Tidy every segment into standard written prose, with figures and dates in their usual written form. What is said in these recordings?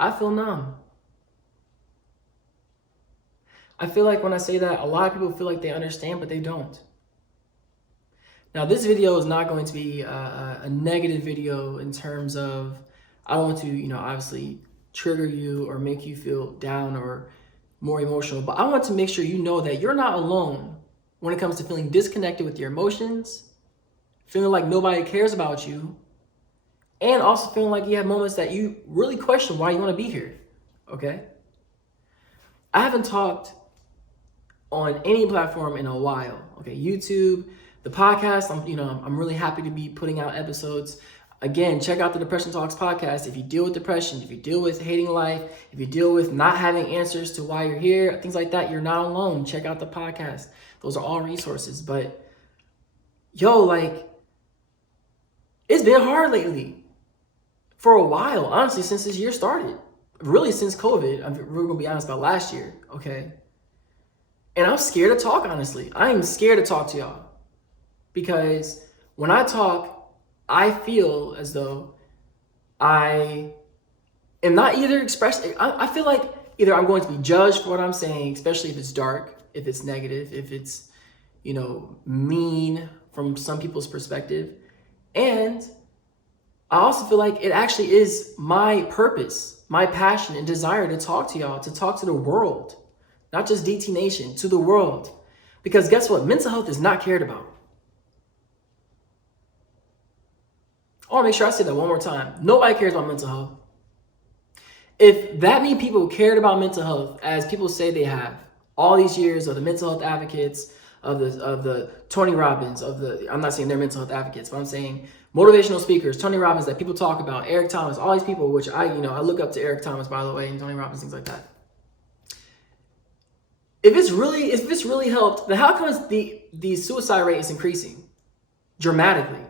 I feel numb. I feel like when I say that, a lot of people feel like they understand, but they don't. Now, this video is not going to be a negative video in terms of, I don't want to, obviously trigger you or make you feel down or more emotional, but I want to make sure you know that you're not alone when it comes to feeling disconnected with your emotions, feeling like nobody cares about you, and also feeling like you have moments that you really question why you want to be here, okay? I haven't talked on any platform in a while, okay? YouTube, the podcast, I'm really happy to be putting out episodes. Again, check out the Depression Talks podcast. If you deal with depression, if you deal with hating life, if you deal with not having answers to why you're here, things like that, you're not alone. Check out the podcast. Those are all resources. But it's been hard lately. For a while, honestly, since this year started. Really since COVID. We're gonna be honest about last year, okay? And I'm scared to talk, honestly. I am scared to talk to y'all. Because when I talk, I feel as though I am not either expressing, I feel like either I'm going to be judged for what I'm saying, especially if it's dark, if it's negative, if it's, mean from some people's perspective. And I also feel like it actually is my purpose, my passion and desire to talk to y'all, to talk to the world, not just DT Nation, to the world. Because guess what? Mental health is not cared about. I want to make sure I say that one more time. Nobody cares about mental health. If that many people cared about mental health, as people say they have, all these years of the mental health advocates, of the Tony Robbins, I'm not saying they're mental health advocates, but I'm saying motivational speakers, Tony Robbins that people talk about, Eric Thomas, all these people, which I look up to Eric Thomas, by the way, and Tony Robbins, things like that. If this really helped, then how come the suicide rate is increasing dramatically?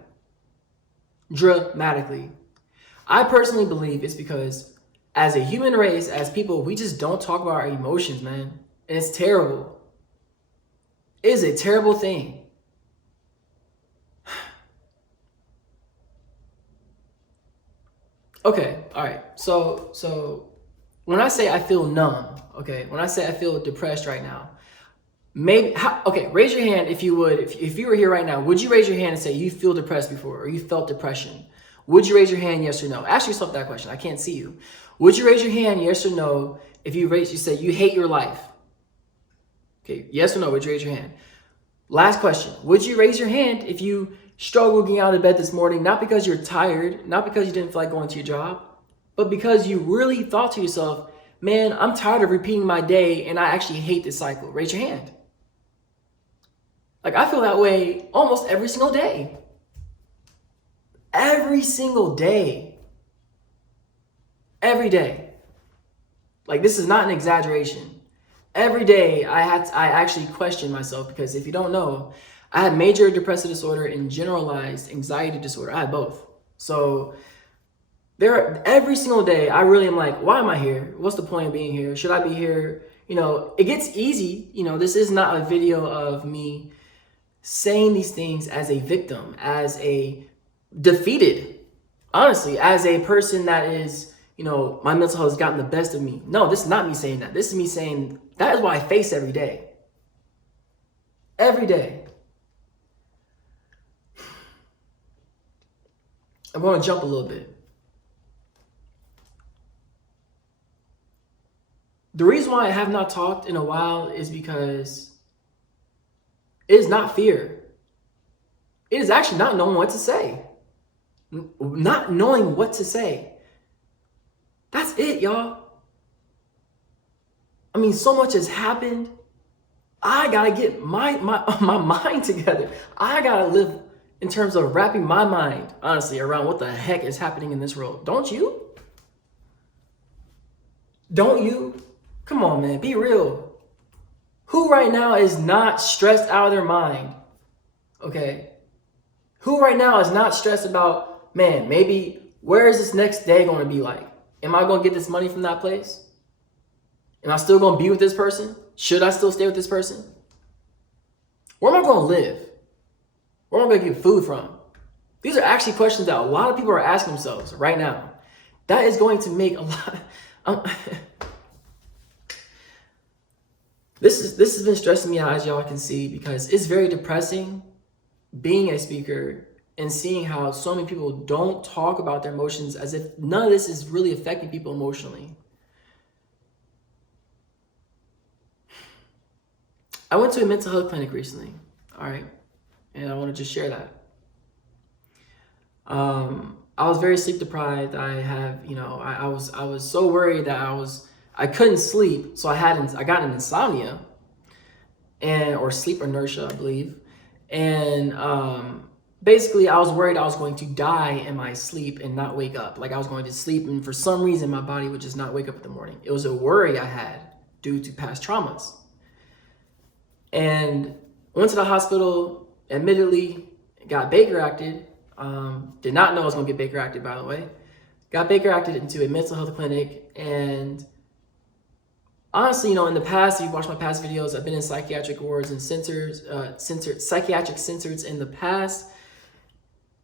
I personally believe it's because as a human race, as people, we just don't talk about our emotions, man. And it's terrible. It is a terrible thing. Okay, all right. So when I say I feel numb, okay, when I say I feel depressed right now, raise your hand if you would. If you were here right now, would you raise your hand and say you feel depressed before or you felt depression? Would you raise your hand, yes or no? Ask yourself that question. I can't see you. Would you raise your hand, yes or no, if you say you hate your life? Okay, yes or no, would you raise your hand? Last question. Would you raise your hand if you struggled getting out of bed this morning, not because you're tired, not because you didn't feel like going to your job, but because you really thought to yourself, man, I'm tired of repeating my day and I actually hate this cycle? Raise your hand. Like, I feel that way almost every single day. Every single day. Every day. Like, this is not an exaggeration. Every day I actually question myself, because if you don't know, I had major depressive disorder and generalized anxiety disorder. I had both. So every single day I really am like, why am I here? What's the point of being here? Should I be here? It gets easy. This is not a video of me saying these things as a victim, as a defeated, honestly, as a person that is, my mental health has gotten the best of me. No, this is not me saying that. This is me saying that is what I face every day. Every day. I'm going to jump a little bit. The reason why I have not talked in a while is because it is not fear. It is actually not knowing what to say. Not knowing what to say. That's it, y'all. I mean, so much has happened. I gotta get my mind together. I gotta live in terms of wrapping my mind, honestly, around what the heck is happening in this world. Don't you? Don't you? Come on, man, be real. Who right now is not stressed out of their mind? Okay. Who right now is not stressed about, man, maybe where is this next day going to be like? Am I going to get this money from that place? Am I still going to be with this person? Should I still stay with this person? Where am I going to live? Where am I going to get food from? These are actually questions that a lot of people are asking themselves right now. That is going to make Um, this has been stressing me out, as y'all can see, because it's very depressing being a speaker and seeing how so many people don't talk about their emotions, as if none of this is really affecting people emotionally. I went to a mental health clinic recently, all right, and I want to just share that. I was very sleep deprived. I was so worried that I couldn't sleep, so I got an insomnia or sleep inertia, I believe, and basically I was worried I was going to die in my sleep and not wake up. Like I was going to sleep, and for some reason my body would just not wake up in the morning. It was a worry I had due to past traumas. And went to the hospital, admittedly, got Baker acted. Did not know I was going to get Baker acted, by the way. Got Baker acted into a mental health clinic. And honestly, in the past, if you watch my past videos, I've been in psychiatric wards and psychiatric centers in the past.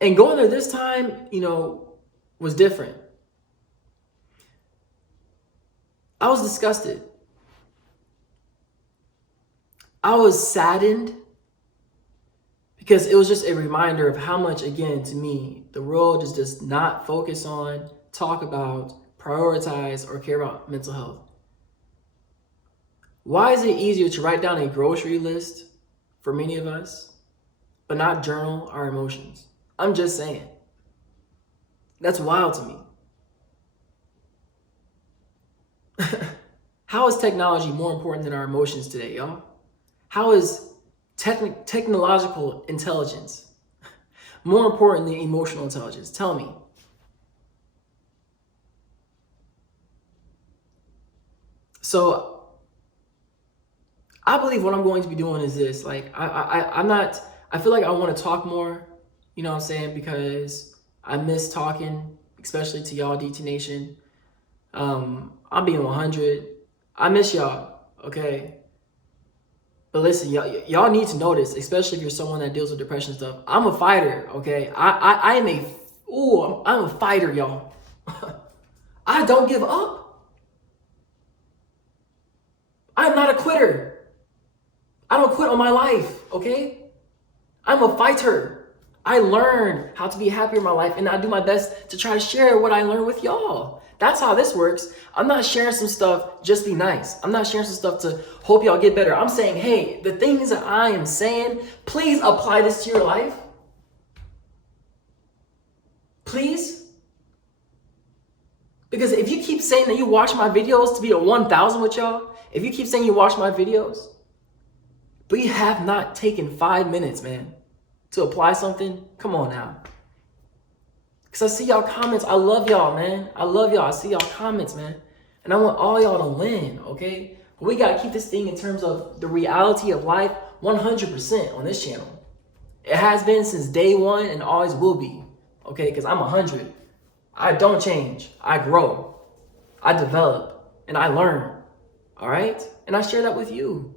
And going there this time, was different. I was disgusted. I was saddened because it was just a reminder of how much, again, to me, the world just does not focus on, talk about, prioritize, or care about mental health. Why is it easier to write down a grocery list for many of us, but not journal our emotions? I'm just saying. That's wild to me. How is technology more important than our emotions today, y'all? How is technological intelligence more important than emotional intelligence? Tell me. So I believe what I'm going to be doing is this. Like I feel like I want to talk more, you know what I'm saying? Because I miss talking, especially to y'all, DT Nation. I'm being 100. I miss y'all, okay? But listen, y'all need to know this, especially if you're someone that deals with depression stuff. I'm a fighter, okay? I'm a fighter, y'all. I don't give up. I'm not a quitter. I don't quit on my life, okay? I'm a fighter. I learn how to be happier in my life, and I do my best to try to share what I learned with y'all. That's how this works. I'm not sharing some stuff just be nice. I'm not sharing some stuff to hope y'all get better. I'm saying, hey, the things that I am saying, please apply this to your life. Please. Because if you keep saying that you watch my videos to be a 1,000 with y'all, if you keep saying you watch my videos, but you have not taken 5 minutes, man, to apply something, come on now. Because I see y'all comments. I love y'all, man. I love y'all. I see y'all comments, man. And I want all y'all to win, okay? But we got to keep this thing in terms of the reality of life 100% on this channel. It has been since day one and always will be, okay? Because I'm 100. I don't change. I grow. I develop. And I learn, all right? And I share that with you.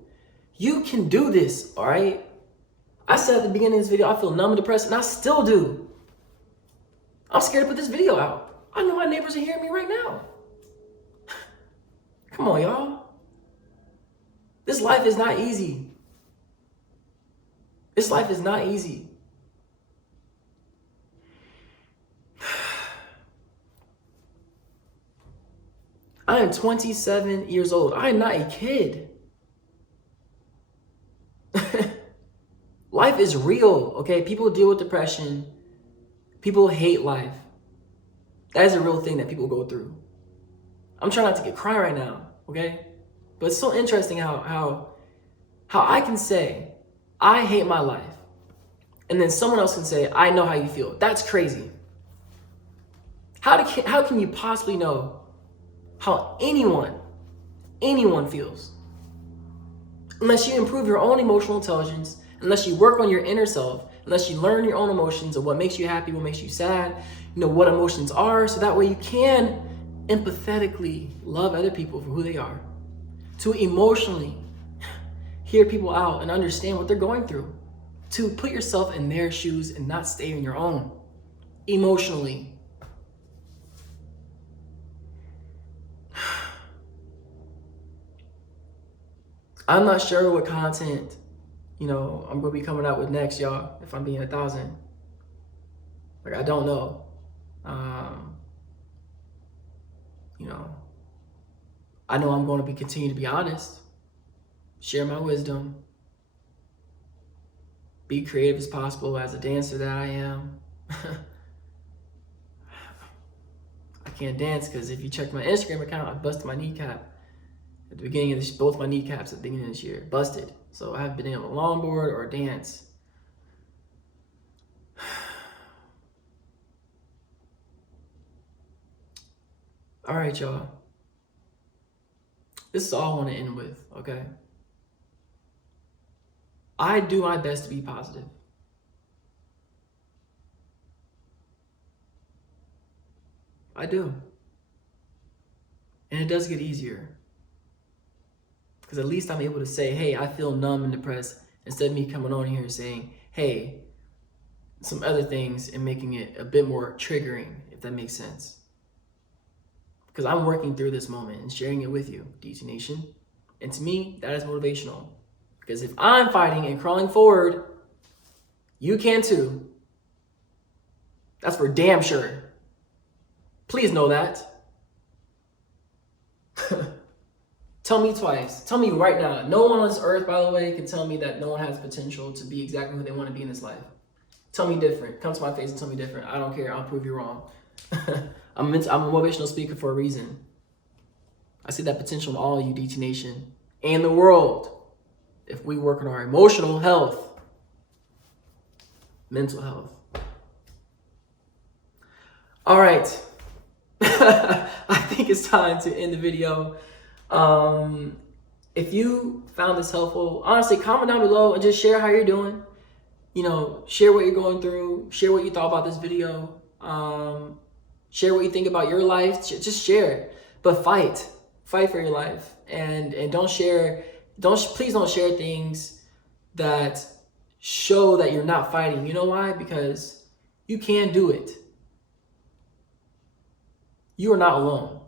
You can do this, all right? I said at the beginning of this video, I feel numb and depressed, and I still do. I'm scared to put this video out. I know my neighbors are hearing me right now. Come on, y'all. This life is not easy. This life is not easy. I am 27 years old. I am not a kid. Life is real, okay? People deal with depression. People hate life. That is a real thing that people go through. I'm trying not to get cry right now, okay? But it's so interesting how I can say, I hate my life. And then someone else can say, I know how you feel. That's crazy. How can you possibly know how anyone feels? Unless you improve your own emotional intelligence, unless you work on your inner self, unless you learn your own emotions of what makes you happy, what makes you sad, what emotions are, so that way you can empathetically love other people for who they are. To emotionally hear people out and understand what they're going through. To put yourself in their shoes and not stay in your own. Emotionally. I'm not sure what content, I'm going to be coming out with next, y'all, if I'm being 1,000. Like, I don't know. You know, I know I'm going to continue to be honest, share my wisdom, be creative as possible as a dancer that I am. I can't dance because if you check my Instagram account, I busted my kneecap at the beginning of this, both my kneecaps at the beginning of this year, busted. So I haven't been able to longboard or dance. All right, y'all. This is all I want to end with, okay? I do my best to be positive. I do. And it does get easier. Because at least I'm able to say, hey, I feel numb and depressed, instead of me coming on here saying, hey, some other things and making it a bit more triggering, if that makes sense. Because I'm working through this moment and sharing it with you, DT Nation. And to me, that is motivational. Because if I'm fighting and crawling forward, you can too. That's for damn sure. Please know that. Tell me twice. Tell me right now. No one on this earth, by the way, can tell me that no one has potential to be exactly who they want to be in this life. Tell me different. Come to my face and tell me different. I don't care. I'll prove you wrong. I'm a motivational speaker for a reason. I see that potential in all of you, DT Nation, and the world. If we work on our emotional health, mental health. All right. I think it's time to end the video. If you found this helpful, honestly, comment down below and just share how you're doing. Share what you're going through. Share what you thought about this video. Share what you think about your life. Just share, but fight for your life, and please don't share things that show that you're not fighting. You know why? Because you can do it. You are not alone.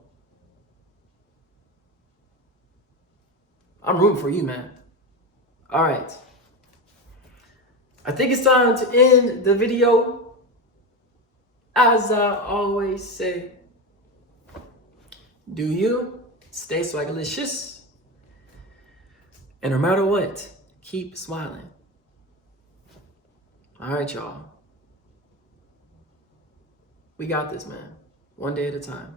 I'm rooting for you, man. All right. I think it's time to end the video. As I always say, do you stay swagalicious? And no matter what, keep smiling. All right, y'all. We got this, man. One day at a time.